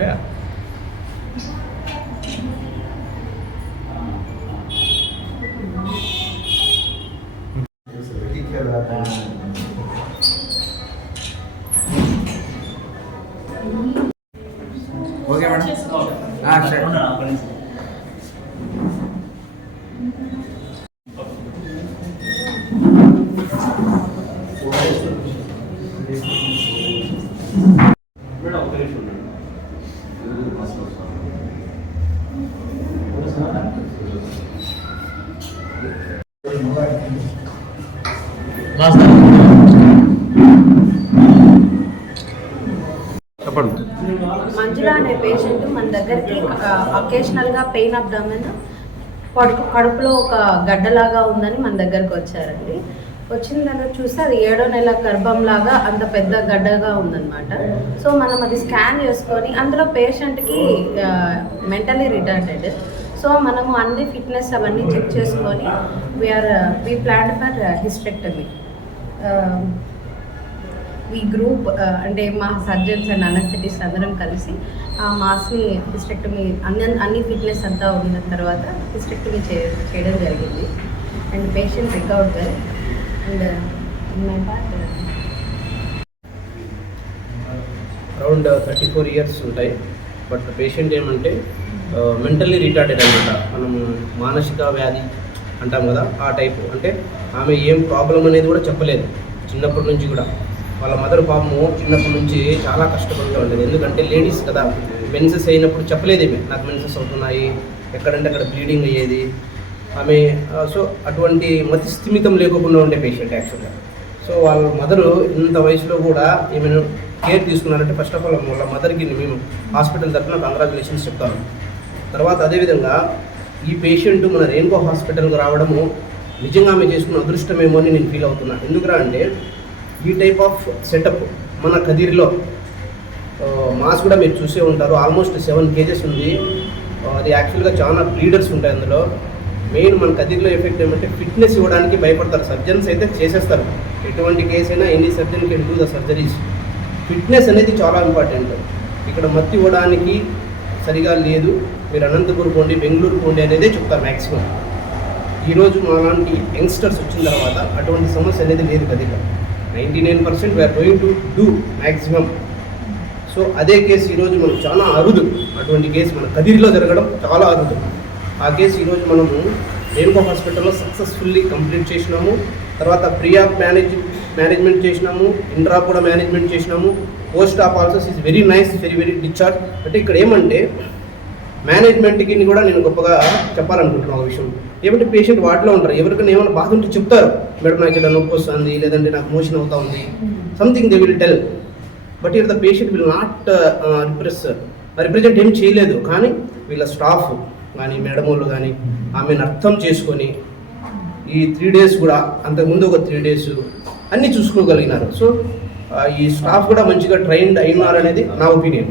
Okay okay madam సరే చెప్పండి. మంజుల అనే పేషెంట్ మన దగ్గరికి అకేషనల్గా పెయిన్ అబ్డామెన్ కడుపు కడుపులో ఒక గడ్డలాగా ఉందని మన దగ్గరకు వచ్చారండి. వచ్చిన తర్వాత చూస్తే అది ఏడో నెల గర్భంలాగా అంత పెద్ద గడ్డగా ఉందన్నమాట. సో మనం అది స్కాన్ చేసుకొని అందులో పేషెంట్కి మెంటలీ రిటార్డెడ్ సో మనము అన్ని ఫిట్నెస్ అవన్నీ చెక్ చేసుకొని we are we plan for hysterectomy ఈ గ్రూప్ అంటే మా సర్జన్స్ అండ్ అనస్థెటిస్ట్ అందరం కలిసి ఆ మాస్ని హిస్టెక్టమీ అన్ని అన్ని ఫిట్నెస్ అంతా ఉన్న తర్వాత హిస్టెక్టమీ చే చేయడం జరిగింది. And patient recovered and my part around thirty four years ఉంటాయి. బట్ పేషెంట్ ఏమంటే మెంటల్లీ రిటార్డెడ్ అనమాట మనం మానసిక వ్యాధి అంటాం కదా ఆ టైపు. అంటే ఆమె ఏం ప్రాబ్లం అనేది కూడా చెప్పలేదు చిన్నప్పటి నుంచి కూడా. వాళ్ళ మదర్ పాపము చిన్నప్పటి నుంచి చాలా కష్టపడుతూ ఉండేది. ఎందుకంటే లేడీస్ కదా మెన్సెస్ అయినప్పుడు చెప్పలేదు ఏమి నాకు మెన్సెస్ అవుతున్నాయి ఎక్కడంటే అక్కడ బ్లీడింగ్ అయ్యేది. ఆమె సో అటువంటి మతి స్థిమితం లేకుండా ఉండే పేషెంట్ యాక్చువల్గా. సో వాళ్ళ మదరు ఇంత వయసులో కూడా ఏమైనా కేర్ తీసుకున్నారంటే ఫస్ట్ ఆఫ్ ఆల్ వాళ్ళ మదర్కి మేము హాస్పిటల్ తరఫున కంగ్రాచులేషన్స్ చెప్తాను. తర్వాత అదేవిధంగా ఈ పేషెంట్ మన రెయిన్బో హాస్పిటల్కి రావడము నిజంగా ఆమె చేసుకున్న అదృష్టమేమో అని నేను ఫీల్ అవుతున్నా. ఎందుకురా అంటే ఈ టైప్ ఆఫ్ సెటప్ మన కదిరిలో మాస్ కూడా మీరు చూసే ఉంటారు. ఆల్మోస్ట్ సెవెన్ కేజెస్ ఉంది. అది యాక్చువల్గా చాలా బ్లీడర్స్ ఉంటాయి అందులో. మెయిన్ మన కదిరిలో ఎఫెక్ట్ ఏమంటే ఫిట్నెస్ ఇవ్వడానికి భయపడతారు. సర్జన్స్ అయితే చేసేస్తారు. ఎటువంటి కేసు అయినా any surgeon can do the surgeries fitness అనేది చాలా ఇంపార్టెంట్. ఇక్కడ మత్తి ఇవ్వడానికి సరిగా లేదు. మీరు అనంతపురం పోండి బెంగళూరు పోండి అనేది చెప్తారు మ్యాక్సిమం ఈరోజు మాలాంటి యంగ్స్టర్స్ వచ్చిన తర్వాత అటువంటి సమస్య అనేది లేదు కదిరిలో ninety nine percent we are going to do maximum so అదే కేసు ఈరోజు మనకు చాలా అరుదు. అటువంటి కేసు మన కదిరిలో జరగడం చాలా అరుదు. ఆ కేసు ఈరోజు మనము రేణుకా హాస్పిటల్లో సక్సెస్ఫుల్లీ కంప్లీట్ చేసినాము. తర్వాత ప్రియా మేనేజ్ మేనేజ్మెంట్ చేసినాము ఇంట్రా కూడా మేనేజ్మెంట్ చేసినాము. Post op also is very nice very very discharge అంటే ఇక్కడ ఏమంటే మేనేజ్మెంట్కి కూడా నేను గొప్పగా చెప్పాలనుకుంటున్నాను ఒక విషయం. ఏమంటే పేషెంట్ వాటిలో ఉంటారు. ఎవరికైనా ఏమైనా బాధ ఉంటే చెప్తారు. మేడం నాకు ఇలా నొప్పి వస్తుంది లేదంటే నాకు మోషన్ అవుతా ఉంది. Something they will tell but here the patient will not repress represent ఏం చేయలేదు. కానీ వీళ్ళ స్టాఫ్ కానీ మేడమోళ్ళు కానీ ఆమెను అర్థం చేసుకొని ఈ త్రీ డేస్ కూడా అంతకుముందు ఒక త్రీ డేస్ అన్నీ చూసుకోగలిగినారు. సో ఈ స్టాఫ్ కూడా మంచిగా ట్రైన్డ్ అయినారనేది నా ఒపీనియన్.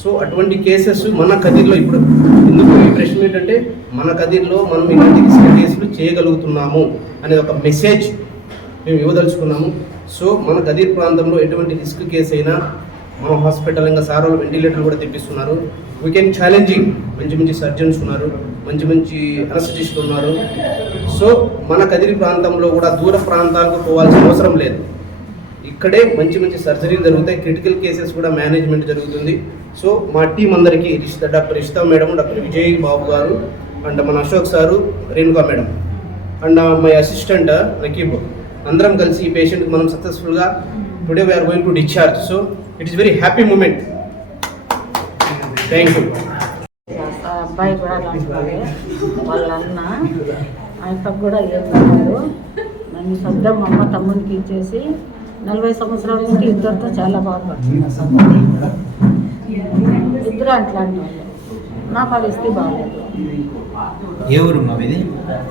సో అటువంటి కేసెస్ మన కదిర్లో ఇప్పుడు ఎందుకు ఈ ప్రశ్న ఏంటంటే మన కదిర్లో మనం ఇలాంటి కేసులు చేయగలుగుతున్నాము అనే ఒక మెసేజ్ మేము ఇవ్వదలుచుకున్నాము. సో మన కదిర్ ప్రాంతంలో ఎటువంటి రిస్క్ కేసు అయినా మన హాస్పిటల్ ఇంకా సార్ వాళ్ళు వెంటిలేటర్ కూడా తెప్పిస్తున్నారు. వీ కెన్ ఛాలెంజింగ్ మంచి మంచి సర్జన్స్ ఉన్నారు. మంచి మంచి అనస్థిటిస్టులు ఉన్నారు. సో మన కదిరి ప్రాంతంలో కూడా దూర ప్రాంతాలకు పోవాల్సిన అవసరం లేదు. ఇక్కడే మంచి మంచి సర్జరీలు జరుగుతాయి. క్రిటికల్ కేసెస్ కూడా మేనేజ్మెంట్ జరుగుతుంది. సో మా టీం అందరికీ Rishitha doctor Rishitha madam doctor Vijay Babu గారు అండ్ మన Ashok sir Renuka madam and my assistant Nakeeb. అందరం కలిసి ఈ పేషెంట్కి మనం సక్సెస్ఫుల్గా today we are going to discharge. So it is very happy moment. Thank you అబ్బాయి కూడా వాళ్ళ అన్న ఆయనకు కూడా ఏం కాదు నన్ను సొంతం మా అమ్మ తమ్మునికి ఇచ్చేసి నలభై సంవత్సరాల నుండి ఇద్దరితో చాలా బాగుపడుతుంది ఇద్దరు అట్లాంటి వాళ్ళు. నా పరిస్థితి బాగాలేదు ఏ ఊరు ఇది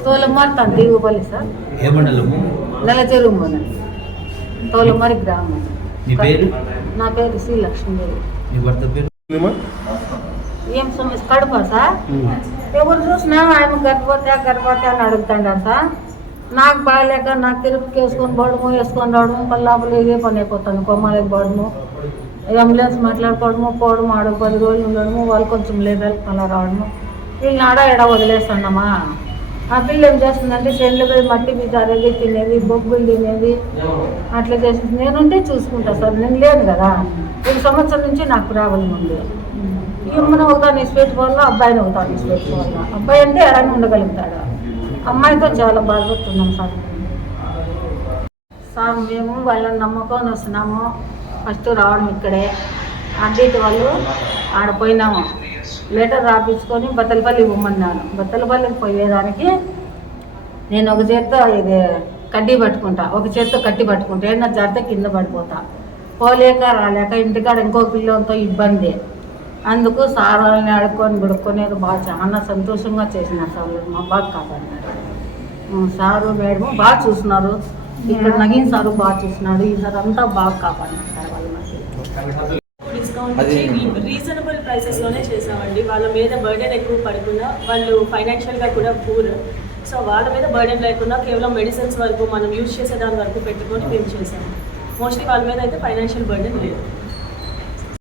తోలమారి దిగుపల్లి సార్. ఏ మండలము? నెల చెరువు మొదలు తోలమారి గ్రామం. నీ పేరు? నా పేరు శ్రీ లక్ష్మీదేవి. నీ భర్త పేరు? ఏం సమస్య? కడుపా సార్? ఎవరు చూసినా ఆయన గర్భవతి గర్భవతి అని అడుగుతాడంట. నాకు బాగాలేక నాకు తిరుపతికి వేసుకొని పోవడము వేసుకొని రావడము పల్లాపులు ఇదే పని అయిపోతాను కొమ్మలకి పోవడము అంబులెన్స్ మాట్లాడుకోవడము పోవడము ఆడ పది రోజులు ఉండడము వాళ్ళు కొంచెం లేదలు అలా రావడము. వీళ్ళని ఆడ ఎడ వదిలేస్తానమ్మా? ఆ పిల్ల ఏం చేస్తుందంటే చెల్లి పోయి మట్టి మీద తినేది బొగ్గులు తినేది అట్లా చేసింది నేనుంటే చూసుకుంటా సార్. నేను లేదు కదా. ఒక సంవత్సరం నుంచి నాకు ప్రాబ్లం ఉంది. ఈమెను ఒకదాన్ని ఇసిపెట్టుకోవాలా అబ్బాయిని ఒకదాన్ని ఇసిపెట్టుకోవాలా అబ్బాయి అంటే ఎలానే ఉండగలుగుతాడు? అమ్మాయితో చాలా బాధపడుతున్నాం సార్. సార్ మేము వాళ్ళని నమ్మకం వస్తున్నాము. ఫస్ట్ రావడం ఇక్కడే. అడ్డీటి వాళ్ళు ఆడ పోయినాము. లెటర్ రాపించుకొని బత్తలపల్లి ఇవ్వమన్నాను బత్తలపల్లికి పోయేదానికి నేను ఒక చేత్తో ఇది కడ్డీ పట్టుకుంటా. ఒక చేత్తో కట్టి పట్టుకుంటా. ఏదన్నా జరితే కింద పడిపోతా. పోలేక రాలేక ఇంటికాడ ఇంకో పిల్లలతో ఇబ్బంది. అందుకు సార్ వాళ్ళని అడుక్కొని బిడుక్కునేది బాగా చాలా సంతోషంగా చేసినారు సార్. వాళ్ళు మా బాగా కాపాడినారు సారు మేడము బాగా చూస్తున్నారు. ఇక్కడ నగీన్ సారు బాగా చూస్తున్నాడు ఈ సార్ అంతా బాగా కాపాడినారు సార్ వాళ్ళు మాకు. డిస్కౌంట్ ఇచ్చి రీజనబుల్ ప్రైసెస్లోనే చేసామండి వాళ్ళ మీద బర్డెన్ ఎక్కువ పడకుండా వాళ్ళు ఫైనాన్షియల్గా కూడా పూర్ సో వాళ్ళ మీద బర్డెన్ లేకుండా కేవలం మెడిసిన్స్ వరకు మనం యూజ్ చేసే దాని వరకు పెట్టుకొని మేము చేసాము మోస్ట్లీ వాళ్ళ మీద అయితే ఫైనాన్షియల్ బర్డెన్ లేదు.